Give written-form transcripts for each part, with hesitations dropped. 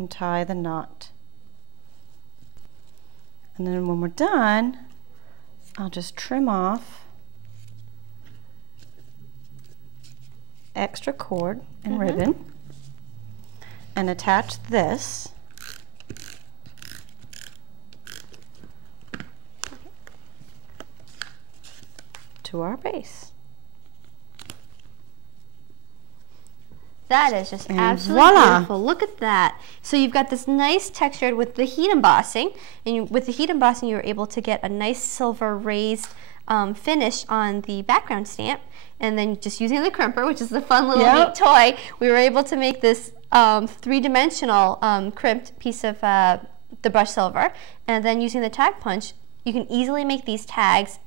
and tie the knot. And then when we're done, I'll just trim off extra cord and ribbon and attach this to our base. That is just and absolutely voila. beautiful. Look at that. So you've got this nice texture with the heat embossing, and with the heat embossing you were able to get a nice silver raised finish on the background stamp, and then just using the crimper, which is the fun little neat toy, we were able to make this three-dimensional crimped piece of the brushed silver, and then using the tag punch, you can easily make these tags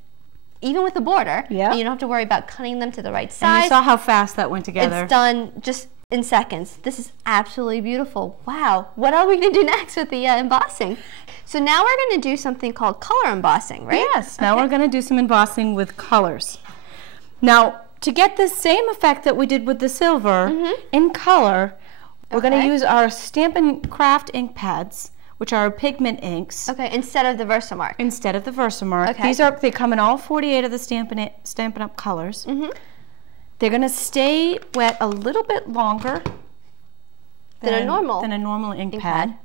even with the border, and you don't have to worry about cutting them to the right size. And you saw how fast that went together. It's done just in seconds. This is absolutely beautiful. Wow. What are we going to do next with the embossing? So now we're going to do something called color embossing, right? Yes. Now we're going to do some embossing with colors. Now, to get the same effect that we did with the silver in color, we're going to use our Stampin' Craft ink pads, which are pigment inks. Okay, instead of the Versamark. Instead of the Versamark. Okay. They come in all 48 of the Stampin' Up! Colors. They're going to stay wet a little bit longer than a normal ink pad.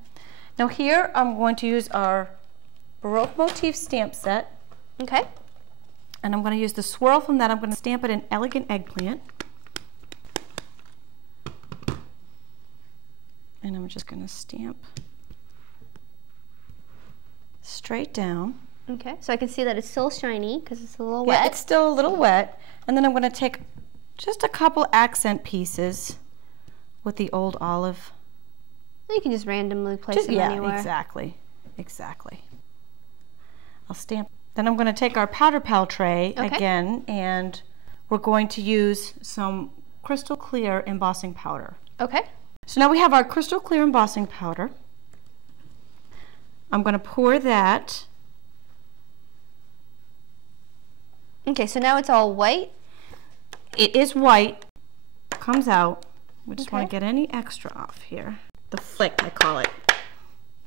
Now here I'm going to use our Baroque Motif stamp set. Okay. And I'm going to use the swirl from that. I'm going to stamp it in Elegant Eggplant. And I'm just going to stamp straight down. Okay, so I can see that it's still shiny because it's a little wet. Yeah, it's still a little wet. And then I'm going to take just a couple accent pieces with the old olive. You can just randomly place them anywhere. Exactly. I'll stamp. Then I'm going to take our powder pal tray again, and we're going to use some crystal clear embossing powder. Okay. So now we have our crystal clear embossing powder. I'm going to pour that. Okay, so now it's all white. It is white. Comes out. We just want to get any extra off here. The flick, I call it.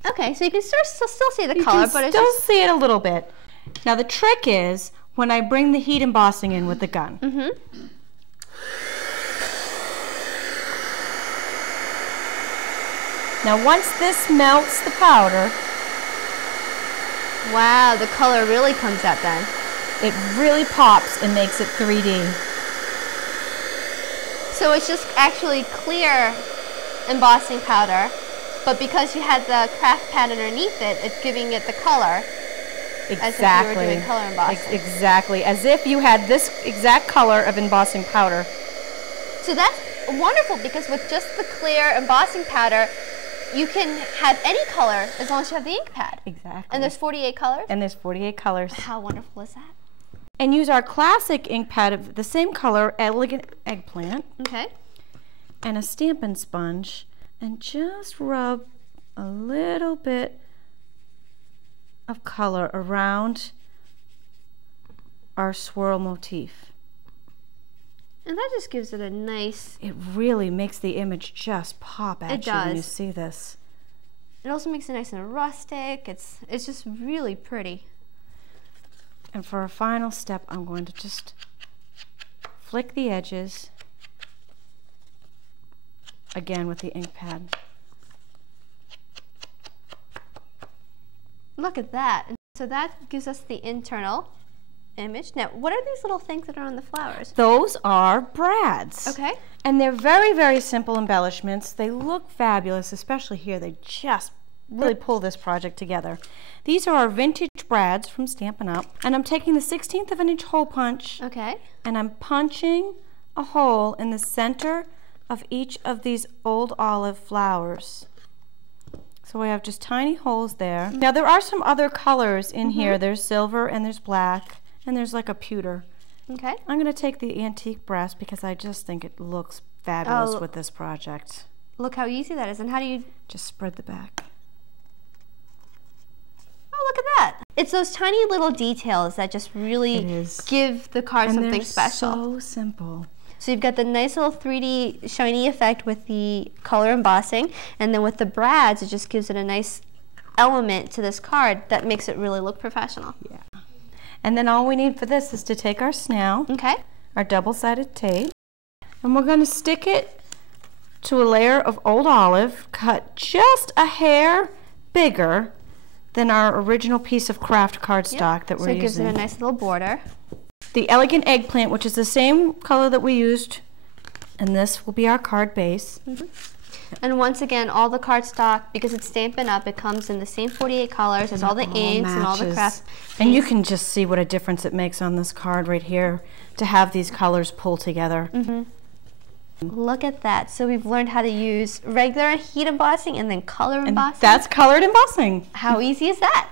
Okay, so you can still see the color, but it's still see it a little bit. Now the trick is when I bring the heat embossing in with the gun. Now once this melts the powder, wow, the color really comes out then. It really pops and makes it 3D. So it's just actually clear embossing powder, but because you had the craft pad underneath it, it's giving it the color. As if you were doing color embossing. Exactly, as if you had this exact color of embossing powder. So that's wonderful, because with just the clear embossing powder, you can have any color as long as you have the ink pad. Exactly. And there's 48 colors? And there's 48 colors. How wonderful is that? And use our classic ink pad of the same color, Elegant Eggplant. Okay. And a Stampin' Sponge, and just rub a little bit of color around our swirl motif. And that just gives it a nice... It really makes the image just pop at you when you see this. It also makes it nice and rustic. It's just really pretty. And for a final step, I'm going to just flick the edges again with the ink pad. Look at that. So that gives us the internal image. Now, what are these little things that are on the flowers? Those are brads. Okay. And they're very, very simple embellishments. They look fabulous, especially here. They just really pull this project together. These are our vintage brads from Stampin' Up. And I'm taking the 1/16 of an inch hole punch. Okay. And I'm punching a hole in the center of each of these old olive flowers. So we have just tiny holes there. Now there are some other colors in here. There's silver and there's black and there's like a pewter. Okay. I'm going to take the antique brass because I just think it looks fabulous with this project. Look how easy that is. And how do you... Just spread the back. Oh, look at that. It's those tiny little details that just really give the card something special. So simple. So you've got the nice little 3D shiny effect with the color embossing, and then with the brads, it just gives it a nice element to this card that makes it really look professional. Yeah. And then all we need for this is to take our snail, Okay. our double-sided tape, and we're going to stick it to a layer of old olive, cut just a hair bigger than our original piece of craft cardstock that we're using. So it gives it a nice little border. The elegant eggplant, which is the same color that we used, and this will be our card base. And once again, all the cardstock, because it's Stampin' Up, it comes in the same 48 colors as all the inks and all the craft. And you can just see what a difference it makes on this card right here to have these colors pull together. Look at that. So we've learned how to use regular heat embossing and then color embossing. That's colored embossing. How easy is that?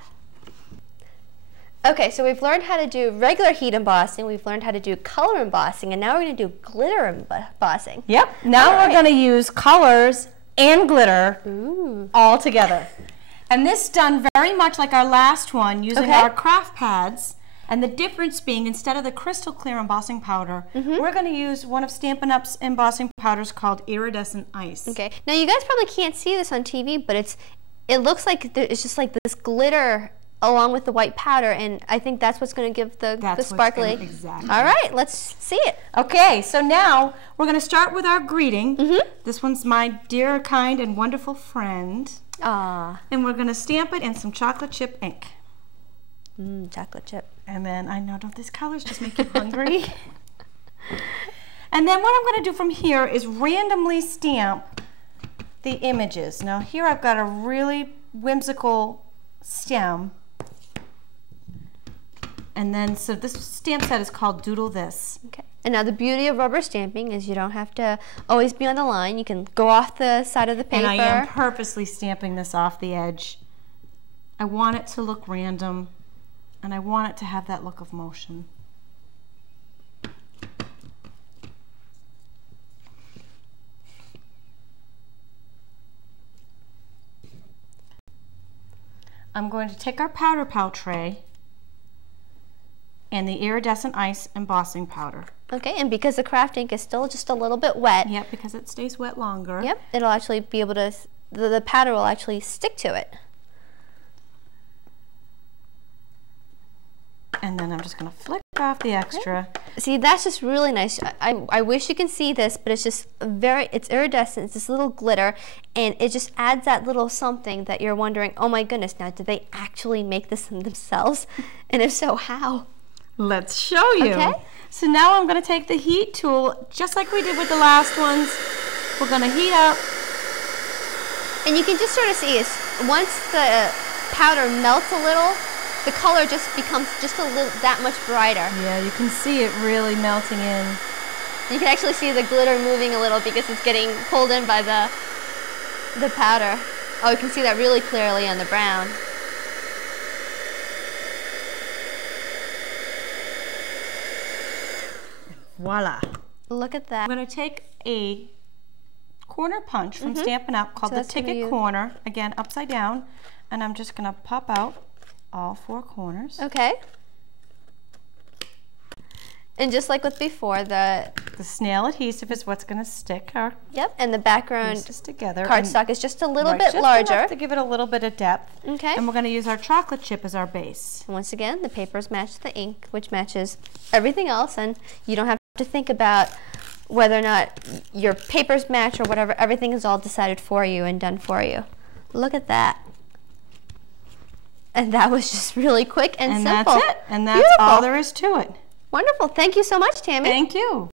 Okay, so we've learned how to do regular heat embossing, we've learned how to do color embossing, and now we're going to do glitter embossing. Yep. Now we're going to use colors and glitter all together. And this is done very much like our last one using our craft pads. And the difference being, instead of the crystal clear embossing powder, we're going to use one of Stampin' Up's embossing powders called iridescent ice. Okay. Now you guys probably can't see this on TV, but it looks like it's just like this glitter along with the white powder, and I think that's what's going to give the sparkly. Exactly. All right, let's see it. Okay, so now we're going to start with our greeting. This one's my dear, kind, and wonderful friend. Ah. And we're going to stamp it in some chocolate chip ink. Chocolate chip. And then, I know, don't these colors just make you hungry? And then what I'm going to do from here is randomly stamp the images. Now here I've got a really whimsical stem. And then, so this stamp set is called Doodle This. Okay. And now the beauty of rubber stamping is you don't have to always be on the line. You can go off the side of the paper. And I am purposely stamping this off the edge. I want it to look random, and I want it to have that look of motion. I'm going to take our powder pouch tray and the iridescent ice embossing powder. Okay, and because the craft ink is still just a little bit wet. Yep, because it stays wet longer. Yep, it'll actually be able to, the powder will actually stick to it. And then I'm just going to flick off the extra. See, that's just really nice. I wish you can see this, but it's just it's iridescent, it's this little glitter, and it just adds that little something that you're wondering, oh my goodness, now did they actually make this themselves? And if so, how? Let's show you. Okay. So now I'm going to take the heat tool, just like we did with the last ones. We're going to heat up. And you can just sort of see is once the powder melts a little, the color just becomes just a little that much brighter. Yeah, you can see it really melting in. You can actually see the glitter moving a little because it's getting pulled in by the powder. Oh, you can see that really clearly on the brown. Voila. Look at that. I'm going to take a corner punch from Stampin' Up called the ticket corner, again upside down, and I'm just going to pop out all 4 corners. Okay. And just like with before, the snail adhesive is what's going to stick our and the background together. Cardstock is just a little bit just larger enough to give it a little bit of depth. Okay. And we're going to use our chocolate chip as our base. Once again, the papers match the ink, which matches everything else, and you don't have to think about whether or not your papers match or whatever. Everything is all decided for you and done for you. Look at that. And that was just really quick and simple. And that's it. And that's all there is to it. Wonderful. Thank you so much, Tammy. Thank you.